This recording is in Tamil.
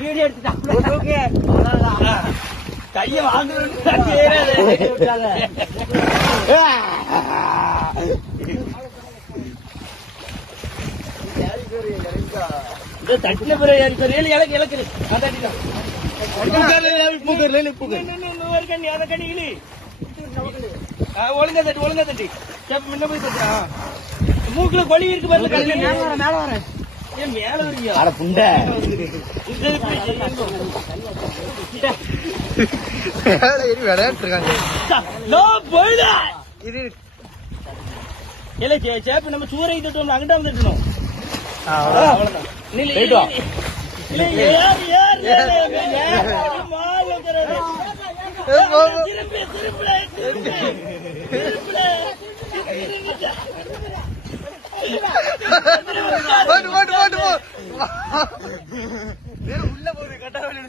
வீடியோ எடுத்துட்டாங்க கைய வாங்க தட்டின பிறகு இலக்கு இலக்கு ஒழுங்கா தட்டி ஒழுங்கா தட்டி முன்ன போய் தட்டா மூக்குல கொலி இருக்கு பாருங்க மேல வரேன் மேல வரீங்க புண்டை விளையாட்டுருக்காங்க இல்ல சேப்பு நம்ம சூறை தட்டோம் அங்கிட்ட வந்துட்டோம் அவ்வளவுதான் உள்ள போகுது கட்டாவே